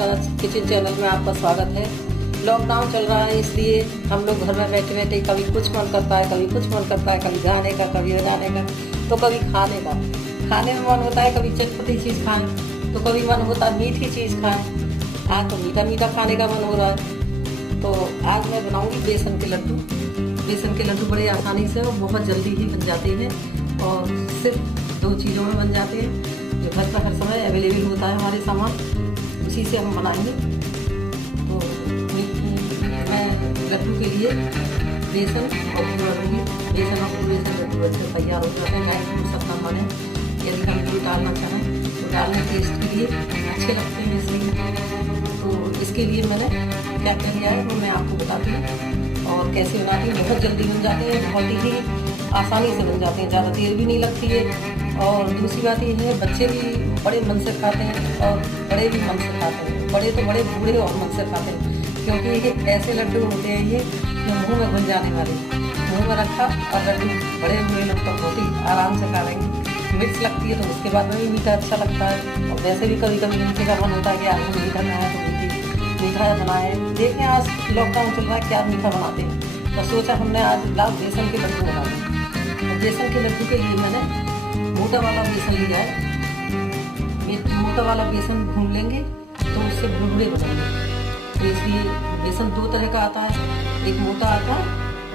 Sanat kitchen channel में आपका स्वागत है। लॉकडाउन चल रहा है, इसलिए हम लोग घर में बैठे बैठे कभी कुछ मन करता है, कभी कुछ मन करता है, कभी गाने का, कभी बजाने का, तो कभी खाने का। खाने में मन होता है कभी चटपटी चीज़ खाएं, तो कभी मन होता है मीठी चीज़ खाएं। आज तो मीठा मीठा खाने का मन हो रहा है, तो आज मैं बनाऊँगी बेसन के लड्डू। बेसन के लड्डू बड़े आसानी से और बहुत जल्दी ही बन जाते हैं और सिर्फ 2 चीज़ों में बन जाते हैं जो घर पर हर समय अवेलेबल होता है हमारे सामान, उसी से हम बनाएंगे। तो मैं लड्डू के लिए बेसन और गुड़ लूँगी। बेसन और गुड़ से लड्डू अच्छे तैयार हो जाते हैं। ड्राई फ्रूट सब कम बने, यदि हम गुड़ डालना चाहें तो डालने टेस्ट के लिए अच्छे लगते हैं। इसलिए तो इसके लिए मैंने क्या क्या लिया है वो मैं आपको बताती हूँ और कैसे बनाती हूँ। बहुत जल्दी बन जाते हैं, बहुत ही आसानी से बन जाते हैं, ज़्यादा देर भी नहीं लगती है। और दूसरी बात ये है, बच्चे भी बड़े मन से खाते हैं और बड़े भी मन से खाते हैं। बड़े तो बड़े, बूढ़े और मन से खाते हैं, क्योंकि ये ऐसे लड्डू होते हैं ये जो मुंह में घुल जाने वाले। मुंह में रखा और लड्डू बड़े हुए लोग तो बहुत ही आराम से खा लेंगे। मिर्च लगती है तो उसके बाद में भी मीठा अच्छा लगता है। और वैसे भी कभी कभी मीठे का मन होता है कि आज हम मीठा खाएँ तो मीठा बनाए। देखें आज लॉकडाउन चल रहा है, क्या मीठा बनाते हैं, तो सोचा हमने आज लाओ बेसन के लड्डू बनाए। और बेसन के लड्डू के लिए मैंने मोटा वाला बेसन लिया है। मोटा वाला बेसन भून लेंगे तो उससे भुरभुरे बनेंगे। तो इसलिए बेसन 2 तरह का आता है, एक मोटा आता है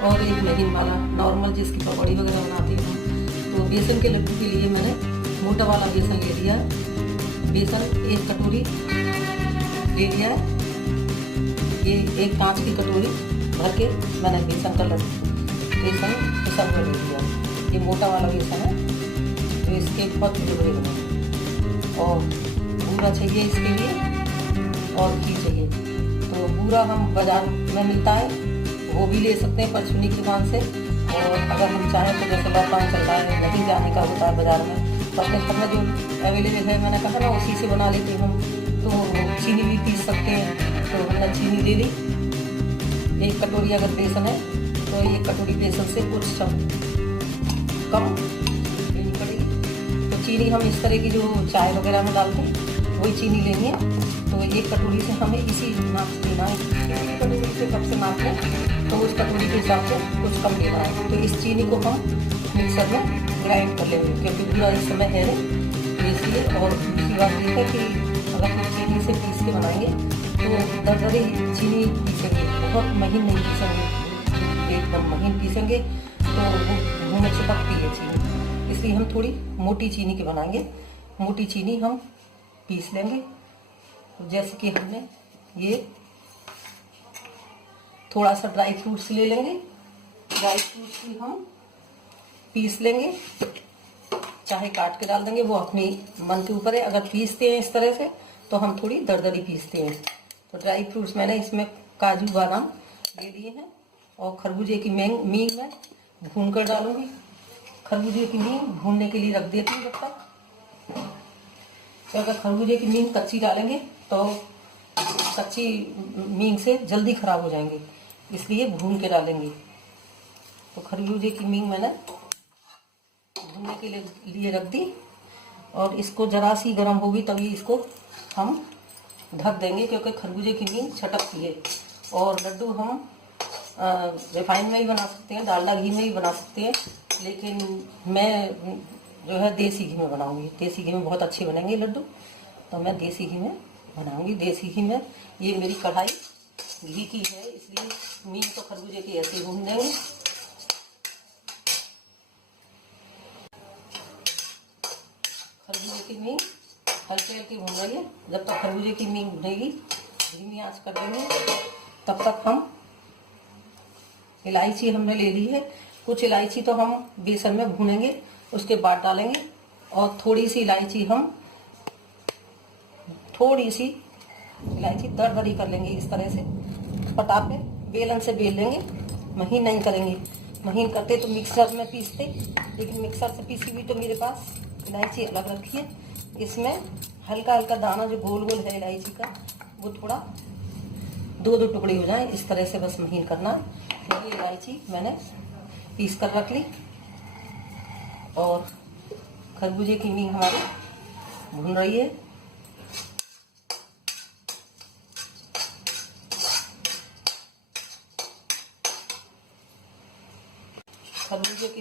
और एक महीन वाला, नॉर्मल जिसकी पकौड़ी वगैरह बनाते हैं। तो बेसन के लड्डू के लिए मैंने मोटा वाला बेसन ले लिया। बेसन 1 कटोरी ले लिया है। ये एक कांच की कटोरी भर के मैंने बेसन का लड्डू बेसन पिसा हुआ ले लिया। ये मोटा वाला बेसन है तो इसके बहुत भुरभुरे बने। और बूरा चाहिए इसके लिए और घी चाहिए। तो बूरा हम बाजार में मिलता है, वो भी ले सकते हैं परचूनी की दुकान से। और अगर हम चाहें तो जैसे लॉकडाउन चल रहा है, नहीं जाने का होता है बाजार में, तो अपने घर में जो अवेलेबल है, मैंने कहा ना उसी से बना लेते हम। तो चीनी भी पीस सकते हैं, तो हमने चीनी ले ली। 1 कटोरी अगर बेसन है तो 1 कटोरी बेसन से कुछ कम लेनी पड़ेगी। तो चीनी हम इस तरह की जो चाय वगैरह में डालते हैं वही चीनी लेनी है। तो 1 कटोरी से हमें इसी नाप से लेना है। 1 कटोरी से कब से नाप लें तो उस कटोरी के हिसाब से कुछ कम लेना है। तो इस चीनी को हम मिक्सर में ग्राइंड कर लेंगे, क्योंकि पूरा इस समय है इसलिए। और दूसरी बात ये है कि अगर हम चीनी से पीस के बनाएंगे तो दरदरी चीनी पीसेंगे, बहुत महीन नहीं पीसेंगे। एकदम महीन पीसेंगे तो वो मुँह में चिपकती है चीनी, इसलिए हम थोड़ी मोटी चीनी के बनाएंगे। मोटी चीनी हम पीस लेंगे। तो जैसे कि हमने ये थोड़ा सा ड्राई फ्रूट्स ले लेंगे। ड्राई फ्रूट्स भी हम पीस लेंगे, चाहे काट के डाल देंगे, वो अपनी मन के ऊपर है। अगर पीसते हैं इस तरह से तो हम थोड़ी दरदरी पीसते हैं। तो ड्राई फ्रूट्स मैंने इसमें काजू बादाम ले लिए हैं और खरबूजे की मींग में भून कर डालूंगी। खरबूजे की मींग भूनने के लिए रख देती हूँ जब तक। तो अगर खरबूजे की मींग कच्ची डालेंगे तो कच्ची मींग से जल्दी खराब हो जाएंगे, इसलिए भून के डालेंगे। तो खरबूजे की मींग मैंने भूनने के लिए रख दी और इसको जरा सी गर्म होगी तभी इसको हम ढक देंगे, क्योंकि खरबूजे की मींग छटकती है। और लड्डू हम रिफाइन में ही बना सकते हैं, डालडा घी में ही बना सकते हैं, लेकिन मैं जो है देसी घी में बनाऊंगी। देसी घी में बहुत अच्छे बनेंगे लड्डू, तो मैं देसी घी में बनाऊंगी। देसी घी में ये मेरी कढ़ाई घी की है, इसलिए मींग तो खरबूजे की ऐसे भून देंगे। खरबूजे की मींग हल्की हल्की भून रही है। जब तक खरबूजे की मींग भुनेगी धीमी आंच कर देंगे, तब तक हम इलायची हमने ले ली है। कुछ इलायची तो हम बेसन में भूनेंगे, उसके बाद डालेंगे। और थोड़ी सी इलायची दरदरी कर लेंगे इस तरह से। पटा पे बेलन से बेल लेंगे, महीन नहीं करेंगे। महीन करते तो मिक्सर में पीसते, लेकिन मिक्सर से पीसी हुई तो मेरे पास इलायची अलग रखी है। इसमें हल्का हल्का दाना जो गोल गोल है इलायची का, वो थोड़ा 2-2 टुकड़े हो जाए इस तरह से बस महीन करना है। तो ये इलायची मैंने पीस कर रख ली। और खरबूजे की मींग हमारी भून रही है।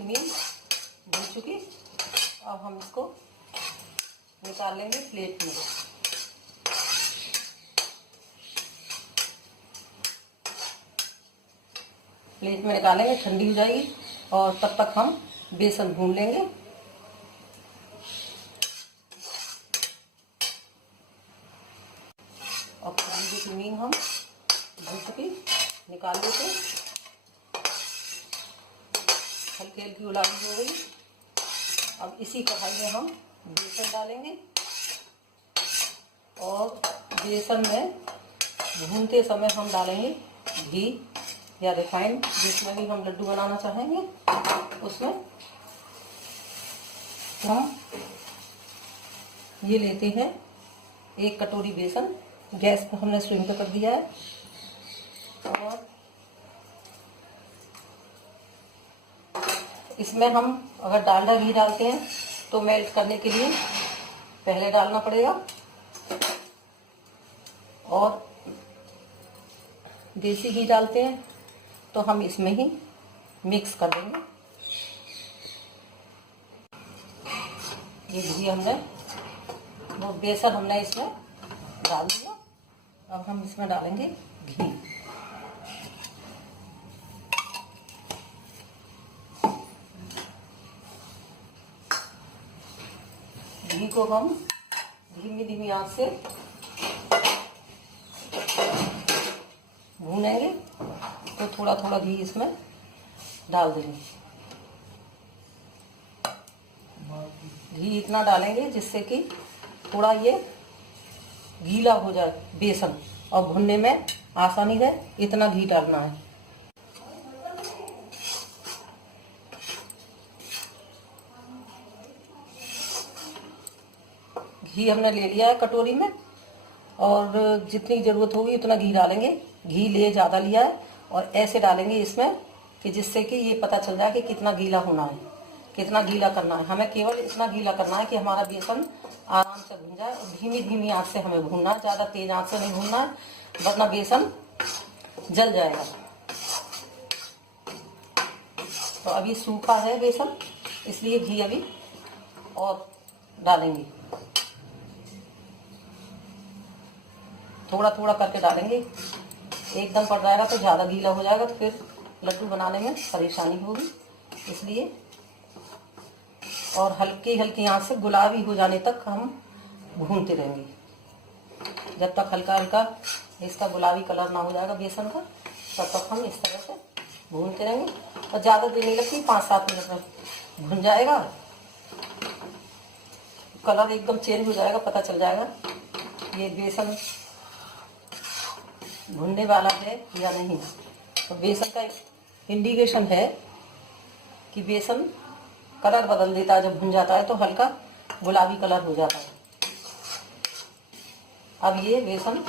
मीन भून चुकी। अब हम इसको निकाल लेंगे प्लेट में। प्लेट में निकालेंगे, ठंडी हो जाएगी और तब तक हम बेसन भून लेंगे। और पूरी की मीन हम भून चुकी, निकाल लेते। हल्की हल्की गुलाबी हो गई। अब इसी कढ़ाई में हम बेसन डालेंगे और बेसन में भूनते समय हम डालेंगे घी या रिफाइंड, जिसमें भी हम लड्डू बनाना चाहेंगे उसमें। हम ये लेते हैं 1 कटोरी बेसन। गैस को हमने स्विम पे कर दिया है और इसमें हम अगर डालडा घी डालते हैं तो मेल्ट करने के लिए पहले डालना पड़ेगा, और देसी घी डालते हैं तो हम इसमें ही मिक्स कर देंगे। ये घी हमने, वो बेसन हमने इसमें डाल दिया। अब हम इसमें डालेंगे घी। घी को हम धीमी धीमी आंच से भूनेंगे, तो थोड़ा थोड़ा घी इसमें डाल देंगे। घी इतना डालेंगे जिससे कि थोड़ा ये गीला हो जाए बेसन और भुनने में आसानी रहे, इतना घी डालना है। घी हमने ले लिया है कटोरी में, और जितनी ज़रूरत होगी उतना घी डालेंगे। घी ले ज़्यादा लिया है और ऐसे डालेंगे इसमें कि जिससे कि ये पता चल जाए कि कितना गीला होना है, कितना गीला करना है। हमें केवल इतना गीला करना है कि हमारा बेसन आराम से भून जाए, और धीमी धीमी आंच से हमें भूनना है, ज़्यादा तेज आंच से नहीं भूनना है, वरना बेसन जल जाएगा। तो अभी सूखा है बेसन, इसलिए घी अभी और डालेंगे। थोड़ा थोड़ा करके डालेंगे, एकदम पड़ जाएगा तो ज़्यादा गीला हो जाएगा, तो फिर लड्डू बनाने में परेशानी होगी, इसलिए। और हल्की हल्की आंच से गुलाबी हो जाने तक हम भूनते रहेंगे, जब तक हल्का हल्का इसका गुलाबी कलर ना हो जाएगा बेसन का, तब तक हम इस तरह से भूनते रहेंगे। और ज़्यादा देर नहीं लगती, 5-7 मिनट में भुन जाएगा, कलर एकदम चेंज हो जाएगा, पता चल जाएगा ये बेसन भुनने वाला है या नहीं। तो बेसन का इंडिकेशन है कि बेसन कलर बदल देता है, जब भुन जाता है तो हल्का गुलाबी कलर हो जाता है। अब ये बेसन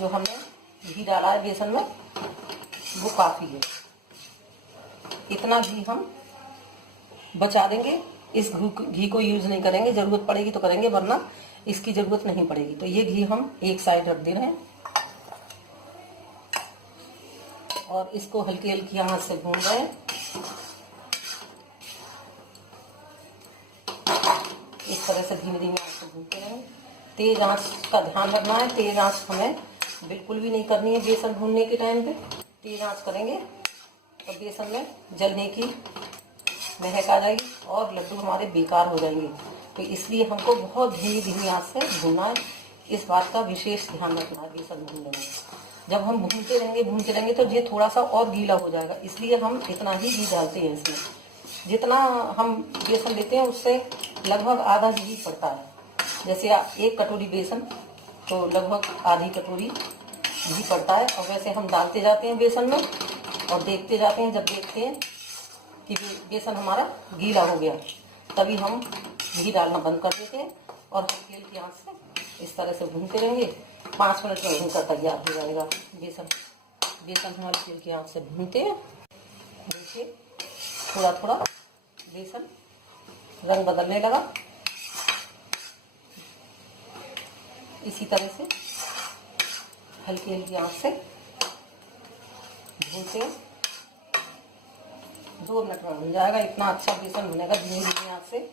जो हमने घी डाला है बेसन में, वो काफ़ी है। इतना घी हम बचा देंगे, इस घी को यूज नहीं करेंगे, ज़रूरत पड़ेगी तो करेंगे, वरना इसकी ज़रूरत नहीं पड़ेगी। तो ये घी हम एक साइड रख दे रहे हैं और इसको हल्की हल्की आंच से भून रहे हैं। इस तरह से धीमे धीमे आंच से भूनते रहेंगे। तेज आंच का ध्यान रखना है, तेज आंच हमें बिल्कुल भी नहीं करनी है बेसन भूनने के टाइम पे। तेज आंच करेंगे तो बेसन में जलने की महक आ जाएगी और लड्डू हमारे बेकार हो जाएंगे। तो इसलिए हमको बहुत धीमी धीमी आंच से भूनना है, इस बात का विशेष ध्यान रखना है बेसन भूनने में। जब हम भूनते रहेंगे तो ये थोड़ा सा और गीला हो जाएगा, इसलिए हम इतना ही घी डालते हैं इसमें। जितना हम बेसन लेते हैं उससे लगभग आधा घी पड़ता है। जैसे 1 कटोरी बेसन तो लगभग आधी कटोरी घी पड़ता है। और वैसे हम डालते जाते हैं बेसन में और देखते जाते हैं, जब देखते हैं कि बेसन हमारा गीला हो गया तभी हम घी डालना बंद कर देते हैं और हल्की हल्की आंच से इस तरह से भूनते रहेंगे। 5 मिनट में भूनकर तैयार हो जाएगा बेसन हम हल्की हल्की आंच से भूनते हैं। देखिए थोड़ा थोड़ा बेसन रंग बदलने लगा। इसी तरह से हल्की हल्की आंच से भूनते हैं। 2 मिनट में भुन जाएगा। इतना अच्छा बेसन भुनेगा धीमी धीमी आंच से,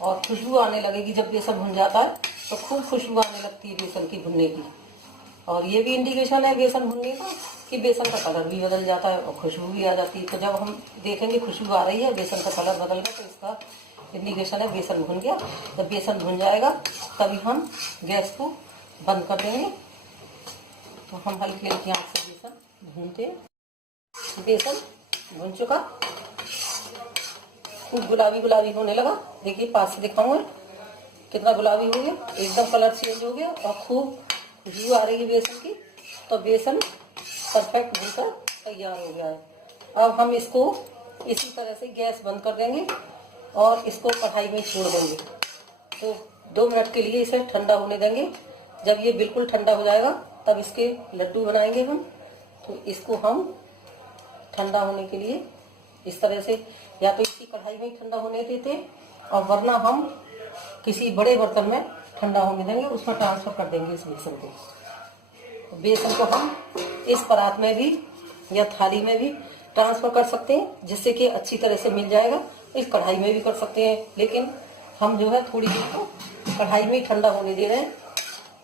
और खुशबू आने लगेगी। जब बेसन भुन जाता है तो खूब खुशबू आने लगती है बेसन की भुनने की। और ये भी इंडिकेशन है बेसन भुनने का कि बेसन का कलर भी बदल जाता है और खुशबू भी आ जाती है। तो जब हम देखेंगे खुशबू आ रही है, बेसन का कलर बदल गया, तो इसका इंडिकेशन है बेसन भुन गया। जब बेसन भुन जाएगा तभी हम गैस को बंद कर देंगे। तो हम हल्की हल्की आंच से बेसन भूनते हैं। बेसन भुन चुका, खूब गुलाबी गुलाबी होने लगा। देखिए पास से दिखाऊंगा कितना गुलाबी हो गया, एकदम कलर चेंज हो गया और खूब खुशबू आ रही है बेसन की। तो बेसन परफेक्ट भूनकर तैयार हो गया है। अब हम इसको इसी तरह से गैस बंद कर देंगे और इसको कढ़ाई में छोड़ देंगे। तो 2 मिनट के लिए इसे ठंडा होने देंगे। जब ये बिल्कुल ठंडा हो जाएगा तब इसके लड्डू बनाएंगे हम। तो इसको हम ठंडा होने के लिए इस तरह से या तो इसी कढ़ाई में ही ठंडा होने देते हैं, और वरना हम किसी बड़े बर्तन में ठंडा होने देंगे, उसमें ट्रांसफर कर देंगे इस बेसन को। तो बेसन को हम इस परात में भी या थाली में भी ट्रांसफर कर सकते हैं, जिससे कि अच्छी तरह से मिल जाएगा। इस कढ़ाई में भी कर सकते हैं, लेकिन हम जो है थोड़ी देर को कढ़ाई में ही ठंडा होने दे रहे हैं।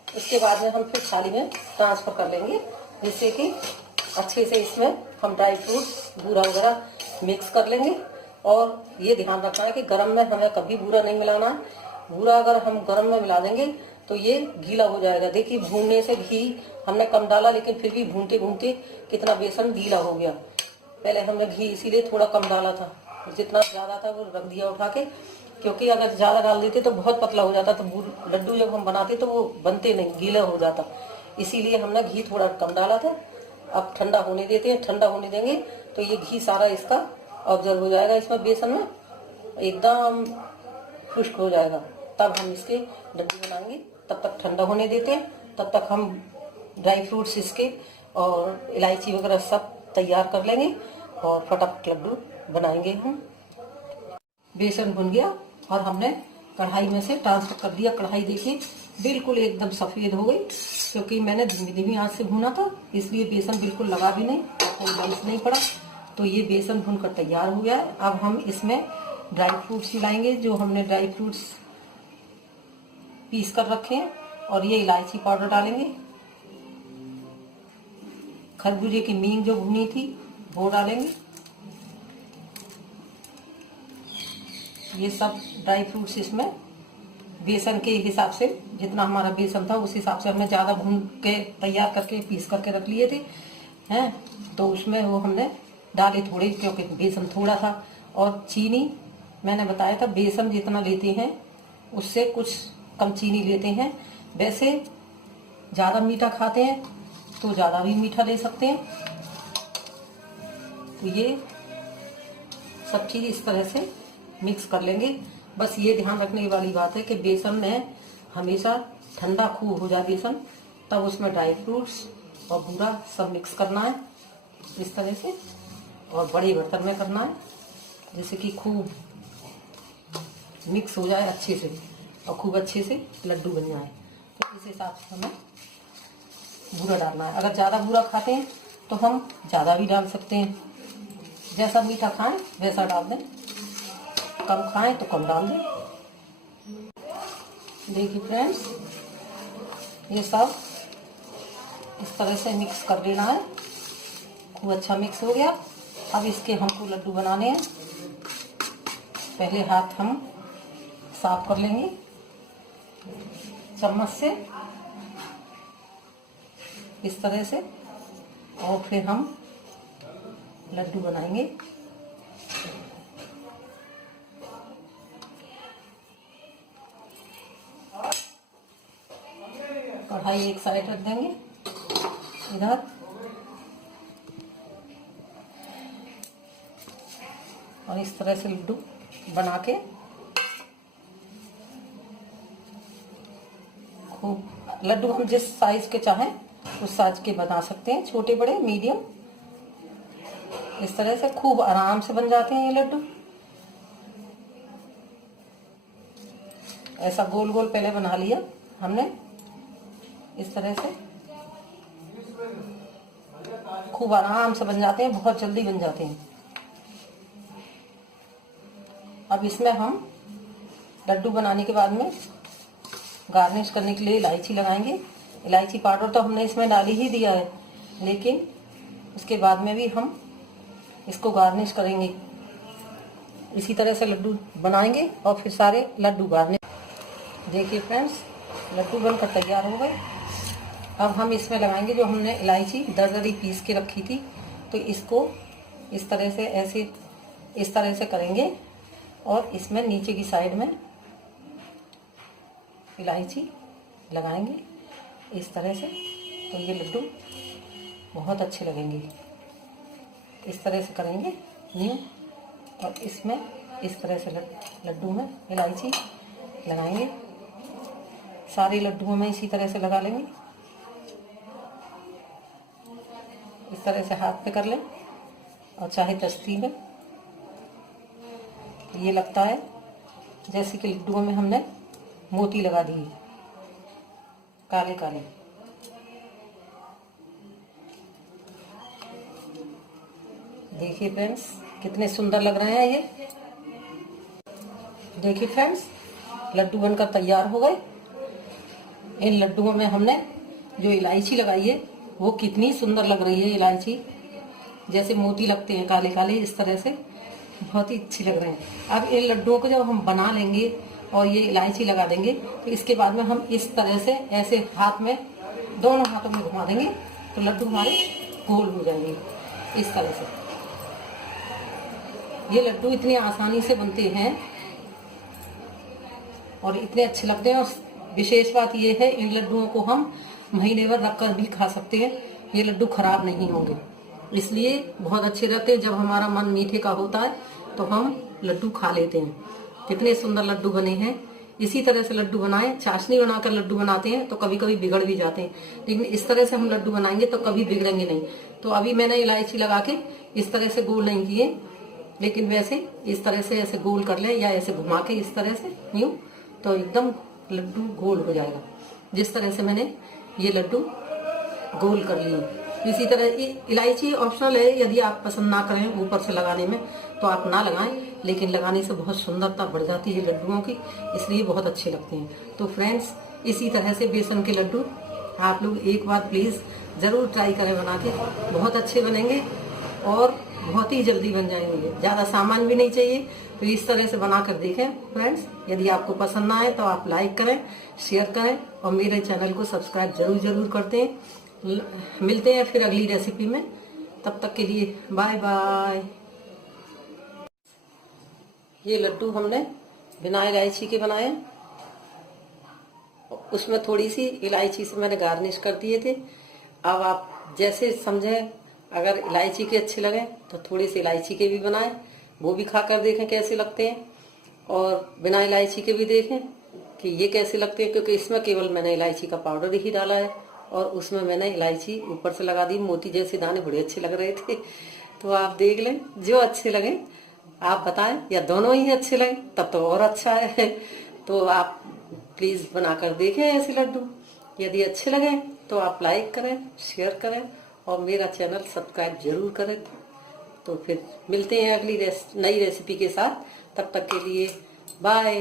इसके बाद में हम फिर थाली में ट्रांसफर कर लेंगे, जिससे कि अच्छे से इसमें हम ड्राई फ्रूट बूरा वगैरह मिक्स कर लेंगे। और ये ध्यान रखना है कि गरम में हमें कभी बूरा नहीं मिलाना है। बूरा अगर हम गरम में मिला देंगे तो ये गीला हो जाएगा। देखिए भूनने से घी हमने कम डाला, लेकिन फिर भी भूनते भूनते कितना बेसन गीला हो गया। पहले हमने घी इसीलिए थोड़ा कम डाला था, जितना ज़्यादा था वो रख दिया उठा के, क्योंकि अगर ज़्यादा डाल देते तो बहुत पतला हो जाता। तो लड्डू जब हम बनाते तो वो बनते नहीं, गीला हो जाता। इसीलिए हमने घी थोड़ा कम डाला था। अब ठंडा होने देते हैं। ठंडा होने देंगे तो ये घी सारा इसका ऑब्जर्व हो जाएगा इसमें, बेसन में एकदम खुश्क हो जाएगा। तब हम इसके लड्डू बनाएंगे। तब तक ठंडा होने देते हैं। तब तक हम ड्राई फ्रूट्स इसके और इलायची वगैरह सब तैयार कर लेंगे और फटाफट लड्डू बनाएंगे हम। बेसन भुन गया और हमने कढ़ाई में से ट्रांसफर कर दिया। कढ़ाई देखिए बिल्कुल एकदम सफ़ेद हो गई, क्योंकि मैंने धीमी धीमी आंच से भुना था, इसलिए बेसन बिल्कुल लगा भी नहीं, कोई लम्स नहीं पड़ा। तो ये बेसन भुनकर तैयार हो गया है। अब हम इसमें ड्राई फ्रूट्स मिलाएंगे, जो हमने ड्राई फ्रूट्स पीस कर रखे हैं, और ये इलायची पाउडर डालेंगे। खरबूजे की मीन जो भुनी थी वो डालेंगे। ये सब ड्राई फ्रूट्स इसमें बेसन के हिसाब से, जितना हमारा बेसन था उस हिसाब से हमने ज़्यादा भून के तैयार करके पीस करके रख लिए थे हैं। तो उसमें वो हमने डाले थोड़े, क्योंकि बेसन थोड़ा था। और चीनी मैंने बताया था, बेसन जितना लेते हैं उससे कुछ कम चीनी लेते हैं। वैसे ज़्यादा मीठा खाते हैं तो ज़्यादा भी मीठा ले सकते हैं। तो ये सब चीज़ इस तरह से मिक्स कर लेंगे। बस ये ध्यान रखने वाली बात है कि बेसन में हमेशा ठंडा खूब हो जाए बेसन, तब उसमें ड्राई फ्रूट्स और बूरा सब मिक्स करना है इस तरह से, और बड़े बर्तन में करना है, जैसे कि खूब मिक्स हो जाए अच्छे से और खूब अच्छे से लड्डू बन जाए। तो इस हिसाब से हमें बूरा डालना है। अगर ज़्यादा बूरा खाते हैं तो हम ज़्यादा भी डाल सकते हैं, जैसा मीठा खाएं वैसा डाल दें, कम खाएं तो कम डाल दें। देखिए फ्रेंड्स, ये सब इस तरह से मिक्स कर देना है। खूब अच्छा मिक्स हो गया। अब इसके हमको लड्डू बनाने हैं। पहले हाथ हम साफ कर लेंगे चम्मच से इस तरह से, और फिर हम लड्डू बनाएंगे। कढ़ाई एक साइड रख देंगे इधर, और इस तरह से लड्डू बना के खूब, लड्डू हम जिस साइज के चाहें उस साइज के बना सकते हैं, छोटे बड़े मीडियम। इस तरह से खूब आराम से बन जाते हैं ये लड्डू। ऐसा गोल गोल पहले बना लिया हमने इस तरह से, खूब आराम से बन जाते हैं, बहुत जल्दी बन जाते हैं। अब इसमें हम लड्डू बनाने के बाद में गार्निश करने के लिए इलायची लगाएंगे। इलायची पाउडर तो हमने इसमें डाल ही दिया है, लेकिन उसके बाद में भी हम इसको गार्निश करेंगे। इसी तरह से लड्डू बनाएंगे और फिर सारे लड्डू गार्निश। देखिए फ्रेंड्स, लड्डू बनकर तैयार हो गए। अब हम इसमें लगाएंगे जो हमने इलायची दरदरी पीस के रखी थी। तो इसको इस तरह से ऐसे इस तरह से करेंगे और इसमें नीचे की साइड में इलायची लगाएंगे इस तरह से। तो ये लड्डू बहुत अच्छे लगेंगे। इस तरह से करेंगे न्यू, और इसमें इस तरह से लड्डू में इलायची लगाएंगे। सारे लड्डुओं में इसी तरह से लगा लेंगे। इस तरह से हाथ पे कर लें और चाहे तस्ती में। ये लगता है जैसे कि लड्डुओं में हमने मोती लगा दिए काले काले। देखिए फ्रेंड्स, कितने सुंदर लग रहे हैं ये। देखिए फ्रेंड्स, लड्डू बनकर तैयार हो गए। इन लड्डुओं में हमने जो इलायची लगाई है वो कितनी सुंदर लग रही है। इलायची जैसे मोती लगते हैं काले काले, इस तरह से बहुत ही अच्छी लग रहे हैं। अब इन लड्डुओं को जब हम बना लेंगे और ये इलायची लगा देंगे, तो इसके बाद में हम इस तरह से ऐसे हाथ में, दोनों हाथों में घुमा देंगे तो लड्डू हमारे गोल हो जाएंगे इस तरह से। ये लड्डू इतनी आसानी से बनते हैं और इतने अच्छे लगते हैं। और विशेष बात ये है, इन लड्डुओं को हम महीने भर रखकर भी खा सकते हैं। ये लड्डू खराब नहीं होंगे, इसलिए बहुत अच्छे रहते हैं। जब हमारा मन मीठे का होता है तो हम लड्डू खा लेते हैं। कितने सुंदर लड्डू बने हैं। इसी तरह से लड्डू बनाएं। चाशनी बनाकर लड्डू बनाते हैं तो कभी कभी बिगड़ भी जाते हैं, लेकिन इस तरह से हम लड्डू बनाएंगे तो कभी बिगड़ेंगे नहीं। तो अभी मैंने इलायची लगा के इस तरह से गोल नहीं किए, लेकिन वैसे इस तरह से ऐसे गोल कर ले या ऐसे घुमा के इस तरह से यूं, तो एकदम लड्डू गोल हो जाएगा। जिस तरह से मैंने ये लड्डू गोल कर लिए। इसी तरह इलायची ऑप्शनल है, यदि आप पसंद ना करें ऊपर से लगाने में तो आप ना लगाएं, लेकिन लगाने से बहुत सुंदरता बढ़ जाती है लड्डुओं की, इसलिए बहुत अच्छे लगते हैं। तो फ्रेंड्स, इसी तरह से बेसन के लड्डू आप लोग एक बार प्लीज़ ज़रूर ट्राई करें बना के। बहुत अच्छे बनेंगे और बहुत ही जल्दी बन जाएंगे। ज़्यादा सामान भी नहीं चाहिए, तो इस तरह से बना कर देखें फ्रेंड्स। यदि आपको पसंद ना आए तो आप लाइक करें, शेयर करें और मेरे चैनल को सब्सक्राइब जरूर करते हैं। मिलते हैं फिर अगली रेसिपी में, तब तक के लिए बाय बाय। ये लड्डू हमने बिना इलायची के बनाए, उसमें थोड़ी सी इलायची से मैंने गार्निश कर दिए थे। अब आप जैसे समझें, अगर इलायची के अच्छे लगे तो थोड़ी सी इलायची के भी बनाएं, वो भी खा कर देखें कैसे लगते हैं, और बिना इलायची के भी देखें कि ये कैसे लगते हैं। क्योंकि इसमें केवल मैंने इलायची का पाउडर ही डाला है और उसमें मैंने इलायची ऊपर से लगा दी। मोती जैसे दाने बड़े अच्छे लग रहे थे। तो आप देख लें, जो अच्छे लगे आप बताएं, या दोनों ही अच्छे लगे तब तो और अच्छा है। तो आप प्लीज़ बनाकर देखें ऐसे लड्डू। यदि अच्छे लगे तो आप लाइक करें, शेयर करें और मेरा चैनल सब्सक्राइब जरूर करें। तो फिर मिलते हैं अगली नई रेसिपी के साथ। तब तक के लिए बाय।